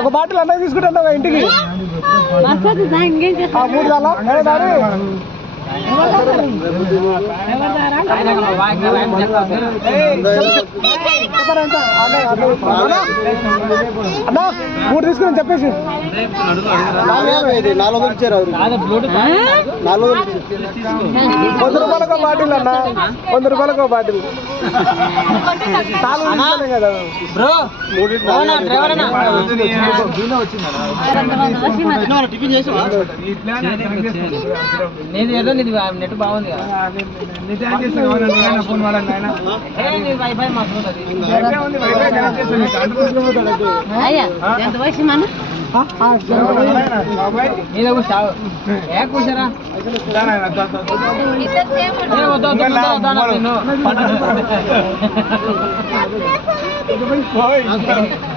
ఒక బాటిల్ అన్నది తీసుకుంటా ఇంటికి తీసుకుని చెప్పేసి నాలుగు ఇచ్చారు వంద రూపాయలకు బాటిల్ అన్న వంద రూపాయలకు బాటిల్ నేను अनि नि नेटवर्क राम्रो भएन नि जान्छ न फोन वाला नै न अनि वाईफाई मात्र हो नि वाईफाई हुन्छ भइपछै त्यसरी गाड पुछ्ने हो त आय जति वर्ष माने ह ह छैन साउ एक उसरा दाना दातो दु दु हे ओ दातो